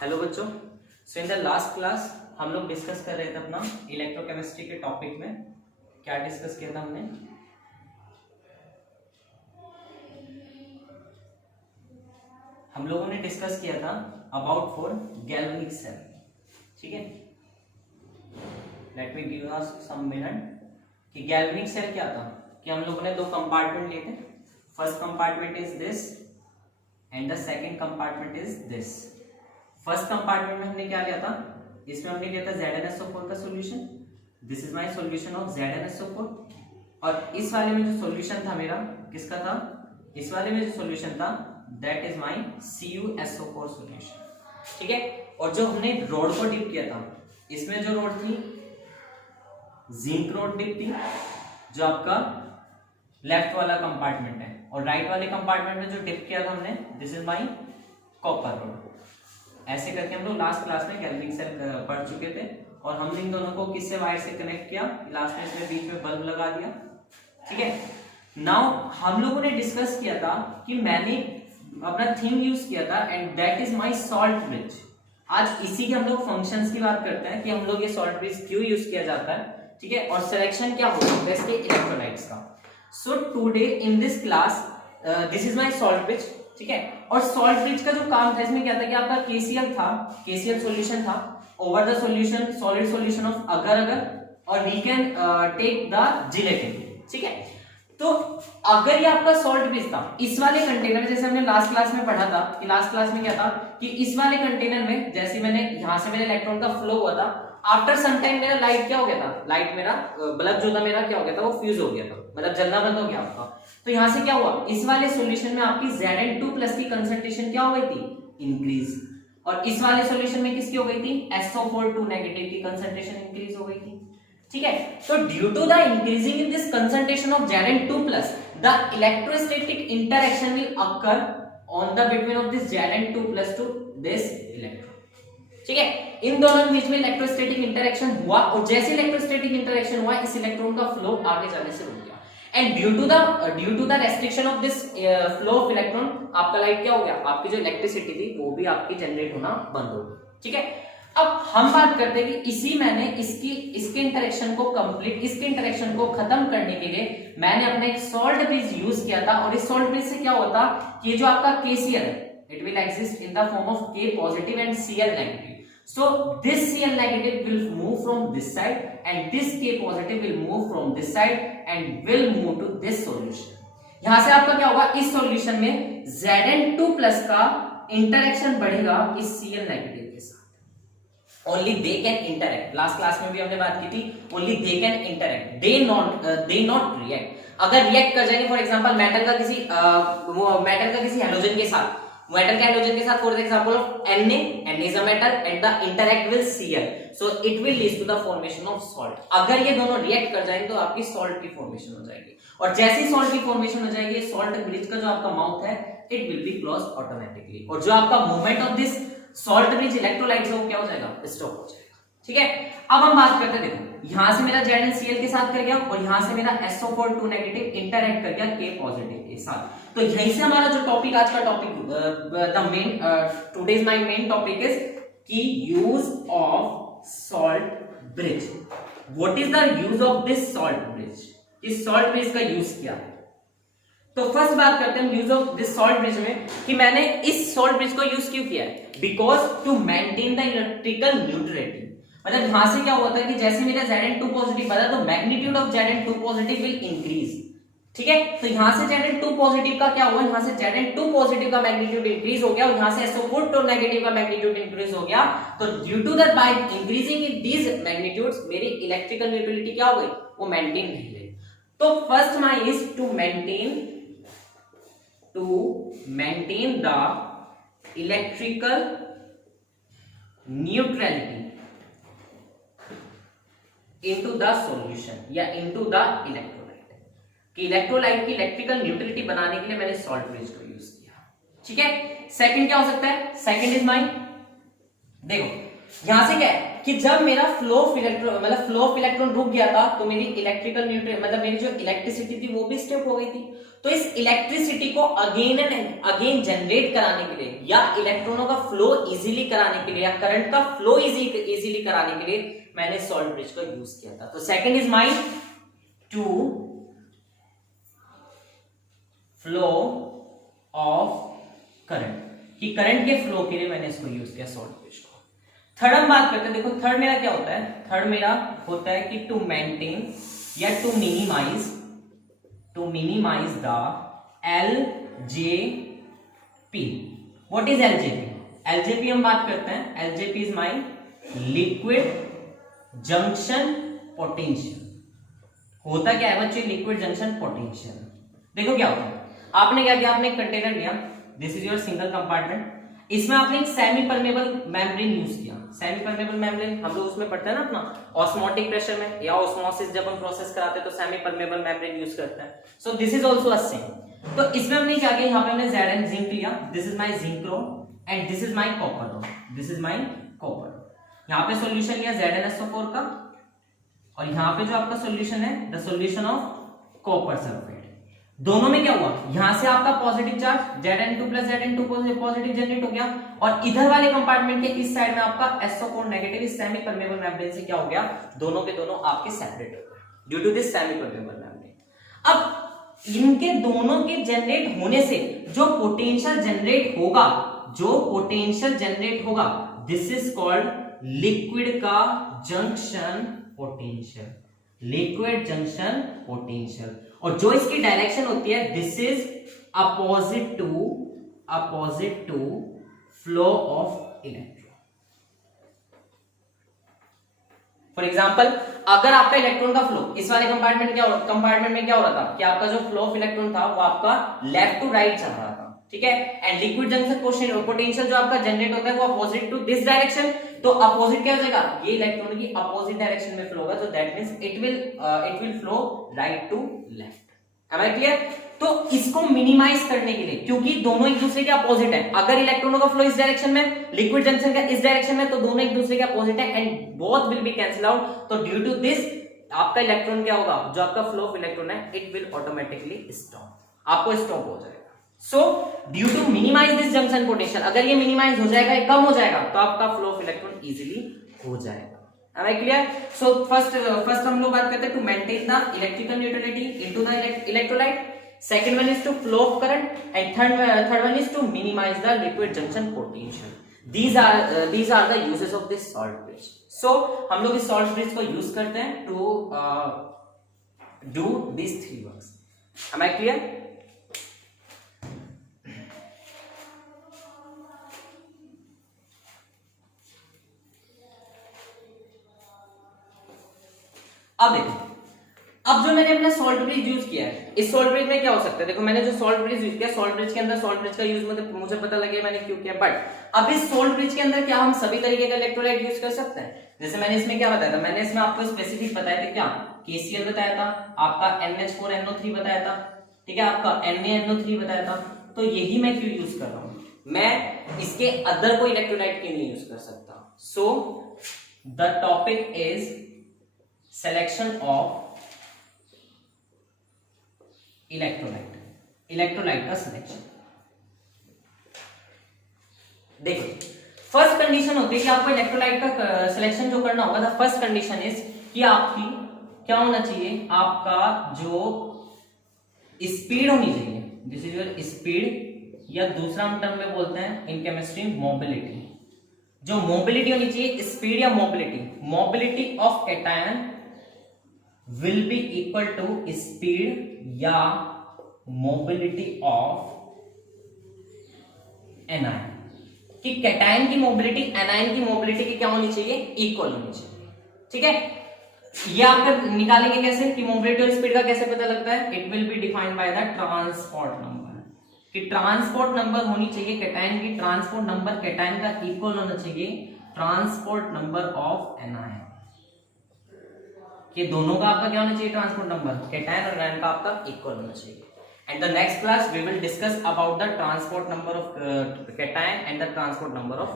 Hello बच्चों, सो in the last class हम लोग डिस्कस कर रहे थे अपना इलेक्ट्रोकेमिस्ट्री के टॉपिक में। क्या डिस्कस किया था हमने? हम लोगों ने डिस्कस किया था अबाउट फॉर गैल्वेनिक सेल। ठीक है, let me give us some minute कि गैल्वेनिक सेल क्या था। कि हम लोगों ने दो कंपार्टमेंट लिए थे। First compartment is this and the second compartment is this. First compartment में हमने क्या लिया था? इसमें हमने लिया था ZnSO4 का solution. This is my solution of ZnSO4। और इस वाले में जो सॉल्यूशन था मेरा, किसका था? इस वाले में जो सॉल्यूशन था that is my CuSO4 solution. ठीक है, और जो हमने रॉड को डिप किया था, इसमें जो रॉड थी जिंक रॉड डिप थी, जो आपका लेफ्ट वाला कंपार्टमेंट है। और राइट वाले कंपार्टमेंट में जो डिप किया था हमने, this is my copper rod. ऐसे करके हम लोग लास्ट क्लास में गैल्वेनिक सेल पढ़ चुके थे। और हमने इन दोनों को किससे वायर से कनेक्ट किया? लास्ट में इसमें बीच में बल्ब लगा दिया। ठीक है, नाउ हम लोगों ने डिस्कस किया था कि मैंने अपना थीम यूज किया था and that is my salt bridge. आज इसी के हम लोग फंक्शंस की बात करते हैं कि हम लोग ये सॉल्ट ब्रिज क्यों यूज किया जाता है। ठीक है, और सिलेक्शन क्या होगा इसके इलेक्ट्रोलाइट्स का। So today in this class this is my salt bridge. ठीक है, और सॉल्ट ब्रिज का जो काम था, इसमें क्या था कि आपका KCl था, KCl सॉल्यूशन था over the solution, solid solution of अगर अगर, और we can take the gelatin. ठीक है, तो अगर ये आपका सॉल्ट ब्रिज था, इस वाले कंटेनर, जैसे हमने लास्ट क्लास में पढ़ा था कि लास्ट क्लास में क्या था कि इस वाले कंटेनर में जैसे मैंने यहां से मेरे इलेक्ट्रॉन का फ्लो हुआ था, आफ्टर सम टाइम मेरा लाइट क्या हो गया था, लाइट मेरा बल्ब जो था मेरा क्या हो गया था, वो फ्यूज हो गया था, मतलब जलना बंद हो गया आपका। तो यहां से क्या हुआ, इस वाले सॉल्यूशन में आपकी Zn2+ की कंसंट्रेशन क्या हो गई थी? इंक्रीज। और इस वाले सॉल्यूशन में किसकी हो गई थी? SO4 नेगेटिव की कंसंट्रेशन इंक्रीज हो गई थी। ठीक है, तो due to the increasing in this concentration of Zn2+, the electrostatic interaction will occur on the between of this Zn2+ to this electron. ठीक है, इन दोनों के बीच में इलेक्ट्रोस्टैटिक इंटरैक्शन हुआ, और जैसे इलेक्ट्रोस्टैटिक इंटरैक्शन हुआ, इस इलेक्ट्रॉन का फ्लो आगे जाने से रुक गया। And due to the restriction of this flow of electron, आपका लाइट क्या हो गया, आपकी जो इलेक्ट्रिसिटी थी वो भी आपकी जनरेट होना बंद हो गई। ठीक है, अब हम बात करते हैं कि इसके इंटरेक्शन को कंप्लीट, इसके इंटरेक्शन को खत्म करने के लिए मैंने अपना एक सॉल्ट ब्रिज यूज किया था। और इस सॉल्ट ब्रिज से क्या होता कि जो आपका KCl है, it will exist in the form of K positive and Cl negative. So this Cl negative will move from this side and this K positive will move from this side and will move to this solution. यहां से आपका क्या होगा, इस solution में Zn2+ का interaction बढ़ेगा इस Cl नेगेटिव के साथ। Only they can interact. Last class में भी हमने बात की थी, only they can interact. They not react. अगर रिएक्ट कर जाएंगे, फॉर एग्जांपल मेटल का किसी हैलोजन के साथ, मेटल के हाइड्रोजन के साथ, for example of Na is a metal and the interact with Cl, so it will lead to the formation of salt. अगर ये दोनों रिएक्ट कर जाएंगे तो आपकी सॉल्ट की फॉर्मेशन हो जाएगी। और जैसे ही सॉल्ट की फॉर्मेशन हो जाएगी, सॉल्ट ब्रिज का जो आपका माउथ है it will be close automatically, और जो आपका movement of this salt bridge electrolytes है वो क्या हो जाएगा, स्टॉप हो जाएगा। ठीक है, अब हम बात करते हैं, देखो यहां से मेरा ZnCl के साथ कर गया और यहां से मेरा SO4 नेगेटिव इंटरैक्ट कर गया K पॉजिटिव के साथ। तो यहीं से हमारा जो टॉपिक, आज का topic, the main today's my main topic is की use of salt bridge. What is the use of this salt bridge? इस सॉल्ट ब्रिज का यूज क्या है? तो फर्स्ट बात करते हैं use of this salt bridge में, कि मैंने इस सॉल्ट ब्रिज को यूज क्यों किया है? Because to maintain the electrical neutrality. मतलब यहां से क्या हुआ था कि जैसे मेरा Zn2 पॉजिटिव बना तो magnitude of Zn2 positive will increase. ठीक है, तो यहां से Zn2 पॉजिटिव का क्या हुआ, यहां से Zn2 पॉजिटिव का मैग्नीट्यूड इंक्रीज हो गया और यहां से SO4 नेगेटिव का मैग्नीट्यूड इंक्रीज हो गया। तो due to that, by increasing in these magnitudes, मेरी इलेक्ट्रिकल न्यूट्रलिटी क्या हो गई, वो मेंटेन नहीं रही। तो first my is to maintain the electrical neutrality into the solution या into the electrolyte, कि इलेक्ट्रोलाइट की इलेक्ट्रिकल न्यूट्रलिटी बनाने के लिए मैंने सॉल्ट ब्रिज को यूज किया। ठीक है, सेकंड क्या हो सकता है? सेकंड इज माय, देखो यहां से क्या है, कि जब मेरा फ्लो ऑफ इलेक्ट्रॉन रुक गया था तो मेरी इलेक्ट्रिकल न्यूट्रल मतलब मेरी जो इलेक्ट्रिसिटी थी वो भी स्टॉप हो गई थी। तो इस इलेक्ट्रिसिटी को अगेन एंड अगेन जनरेट कराने के लिए या इलेक्ट्रॉनों का फ्लो इजीली कराने के लिए या करंट का फ्लो इजीली कराने के लिए मैंने सॉल्ट ब्रिज का यूज किया था। तो second is my to flow of current, कि करंट के फ्लो के लिए मैंने इसको यूज किया सॉल्ट ब्रिज को। थर्ड हम बात करते हैं, देखो थर्ड मेरा क्या होता है, थर्ड मेरा होता है कि टू मेंटेन या to minimize the LJP. What is LJP? LJP हम बात करते हैं, LJP is my liquid junction potential. होता क्या है बच्चे, लिक्विड जंक्शन पोटेंशियल। देखो क्या होता है, आपने क्या किया, आपने एक कंटेनर लिया, this is your single compartment, इसमें आपने एक सेमी परमेबल मेम्ब्रेन यूज किया। सेमी परमेबल मेम्ब्रेन हम लोग उसमें पढ़ते हैं ना अपना ऑस्मोटिक प्रेशर में या ऑस्मोसिस जब हम प्रोसेस कराते हैं तो सेमी परमेबल मेम्ब्रेन यूज करते हैं। So this is also a same. तो इसमें हमने क्या किया, यहाँ पे हमने Zn जिंक लिया, this is my zinc road and this is my copper road, this is my copper. यहाँ पे सॉल्यूशन लिया ZnSO4 का और यहाँ पे जो आपका सॉल्यूशन है the solution of copper sulphate. दोनों में क्या हुआ, यहां से आपका positive charge Zn2 plus Zn2 positive generate हो गया और इधर वाले कंपार्टमेंट के इस साइड में आपका SO4 नेगेटिव इस सेमी परमेबल मेम्ब्रेन से क्या हो गया, दोनों के दोनों आपके सेपरेट हो गए due to this semi permeable membrane. अब इनके दोनों के जनरेट होने से जो पोटेंशियल जनरेट होगा दिस इज कॉल्ड लिक्विड का junction potential, liquid junction potential. और जो इसकी डायरेक्शन होती है this is opposite to flow of electron. For example अगर आपका इलेक्ट्रॉन का फ्लो इस वाले कंपार्टमेंट में क्या हो रहा था कि आपका जो फ्लो ऑफ इलेक्ट्रॉन था वो आपका लेफ्ट टू राइट चल रहा था, ठीक है, एंड लिक्विड जंक्शन पोटेंशियल जो आपका जनरेट होता है वो अपोजिट टू दिस डायरेक्शन। तो अपोजिट क्या हो जाएगा, ये इलेक्ट्रॉन की अपोजिट डायरेक्शन में फ्लो होगा, तो that means it will flow right to left. Am I clear? तो इसको मिनिमाइज करने के लिए, क्योंकि दोनों एक दूसरे के अपोजिट है, अगर इलेक्ट्रॉनों का फ्लो इस डायरेक्शन में, लिक्विड जंक्शन का इस डायरेक्शन में, तो दोनों एक दूसरे के अपोजिट है and both will be cancel out. तो ड्यू टू दिस आपका इलेक्ट्रॉन क्या होगा, जो आपका फ्लो ऑफ इलेक्ट्रॉन है इट विल ऑटोमेटिकली स्टॉप, आपको स्टॉप हो जाएगा। So due to minimize this junction potential, अगर ये मिनिमाइज हो जाएगा, कम हो जाएगा, तो आपका फ्लो ऑफ इलेक्ट्रॉन इजीली हो जाएगा। Am I clear? So first हम लोग बात करते हैं to maintain the electrical neutrality into the electrolyte. Second one is to flow of current and third one is to minimize the liquid junction potential. These are the uses of this salt bridge. So हम लोग इस salt bridge को use करते हैं to do these three works. Am I clear? अब देखो, अब जो मैंने अपना सॉल्ट ब्रिज यूज किया है, इस सॉल्ट ब्रिज में क्या हो सकता है, देखो मैंने जो सॉल्ट ब्रिज यूज किया, सॉल्ट ब्रिज के अंदर सॉल्ट ब्रिज का यूज मुझे पता लगे मैंने क्यों किया, बट अब इस सॉल्ट ब्रिज के अंदर क्या हम सभी तरीके का इलेक्ट्रोलाइट यूज कर सकते हैं? जैसे मैंने इसमें क्या बताया था, मैंने इसमें आपको स्पेसिफिक बताया था, क्या KCl बताया था, आपका NH4NO3 बताया था, ठीक है, आपका NaNO3 बताया था। तो यही मैं क्यों यूज कर रहा हूं, मैं इसके अदर कोई इलेक्ट्रोलाइट क्यों नहीं यूज कर सकता? So the topic is selection of electrolyte का सिलेक्शन। देखो फर्स्ट कंडीशन होती है कि आपको इलेक्ट्रोलाइट का सिलेक्शन जो करना होगा, द फर्स्ट कंडीशन इज कि आपकी क्या होना चाहिए, आपका जो स्पीड होनी चाहिए, दिस इज योर स्पीड, या दूसरा हम टर्म में बोलते हैं इन केमिस्ट्री मोबिलिटी। जो मोबिलिटी होनी चाहिए, स्पीड या mobility of cation will be equal to speed या mobility of anion, कि कैटायन की मोबिलिटी एनायन की मोबिलिटी की क्या होनी चाहिए, इक्वल होनी चाहिए, ठीक है। ये आप निकालेंगे कैसे कि मोबिलिटी और स्पीड का कैसे पता लगता है, it will be defined by the transport number, कि ट्रांसपोर्ट नंबर होनी चाहिए कैटायन की, ट्रांसपोर्ट नंबर कैटायन का इक्वल होना चाहिए ट्रांसपोर्ट नंबर ऑफ एनायन, कि दोनों का आपका क्या होना चाहिए, ट्रांसपोर्ट नंबर कैटायन और एनायन का आपका इक्वल होना चाहिए। And the next class we will discuss about the transport number of cation and the transport number of